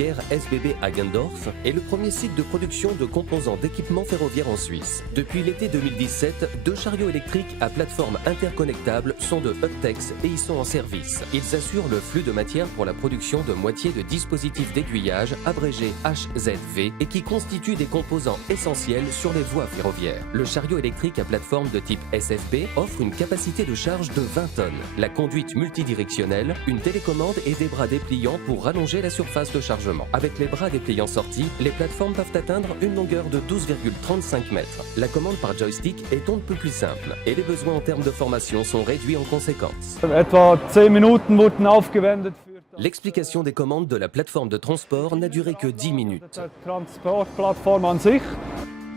ferroviaire SBB Hagendorf est le premier site de production de composants d'équipements ferroviaires en Suisse. Depuis l'été 2017, 2 chariots électriques à plateforme interconnectable sont de Uptex et y sont en service. Ils assurent le flux de matière pour la production de moitiés de dispositifs d'aiguillage abrégés HZV et qui constituent des composants essentiels sur les voies ferroviaires. Le chariot électrique à plateforme de type SFB offre une capacité de charge de 20 tonnes, la conduite multidirectionnelle, une télécommande et des bras dépliants pour rallonger la surface de chargement. Avec les bras dépliants sortis, les plateformes peuvent atteindre une longueur de 12,35 mètres. La commande par joystick est un peu plus simple et les besoins en termes de formation sont réduits en conséquence. Etwa 10 Minuten wurden aufgewendet. L'explication des commandes de la plateforme de transport n'a duré que 10 minutes. Transportplattform an sich.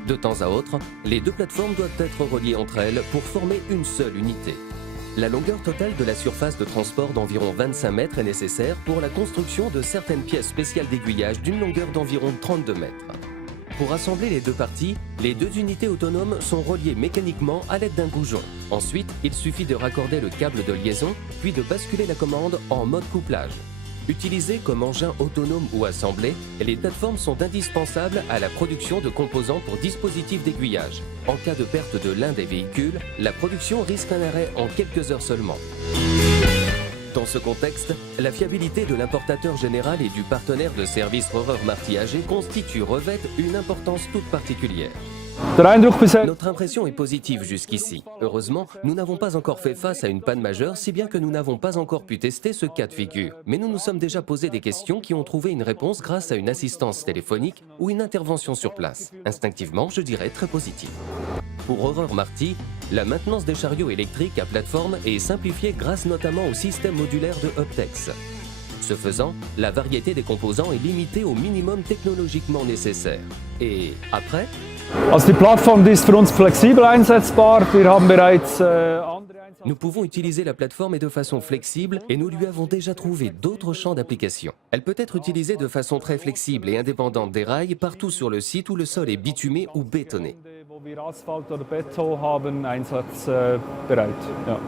De temps à autre, les 2 plateformes doivent être reliées entre elles pour former une seule unité. La longueur totale de la surface de transport d'environ 25 mètres est nécessaire pour la construction de certaines pièces spéciales d'aiguillage d'une longueur d'environ 32 mètres. Pour assembler les 2 parties, les 2 unités autonomes sont reliées mécaniquement à l'aide d'un goujon. Ensuite, il suffit de raccorder le câble de liaison, puis de basculer la commande en mode couplage. Utilisées comme engin autonome ou assemblé, les plateformes sont indispensables à la production de composants pour dispositifs d'aiguillage. En cas de perte de l'un des véhicules, la production risque un arrêt en quelques heures seulement. Dans ce contexte, la fiabilité de l'importateur général et du partenaire de service Rörer Marti AG revêt une importance toute particulière. Notre impression est positive jusqu'ici. Heureusement, nous n'avons pas encore fait face à une panne majeure, si bien que nous n'avons pas encore pu tester ce cas de figure. Mais nous nous sommes déjà posé des questions qui ont trouvé une réponse grâce à une assistance téléphonique ou une intervention sur place. Instinctivement, je dirais très positive. Pour Rörer Marti, la maintenance des chariots électriques à plateforme est simplifiée grâce notamment au système modulaire de Uptex. Ce faisant, la variété des composants est limitée au minimum technologiquement nécessaire. Et après, Also die Plattform die ist für uns flexibel einsetzbar. Wir haben bereits nous pouvons utiliser la plateforme de façon flexible et nous lui avons déjà trouvé d'autres champs d'application. Elle peut être utilisée de façon très flexible et indépendante des rails partout sur le site où le sol est bitumé ou bétonné. wo wir Asphalt oder Beton haben, einsatzbereit. Ja.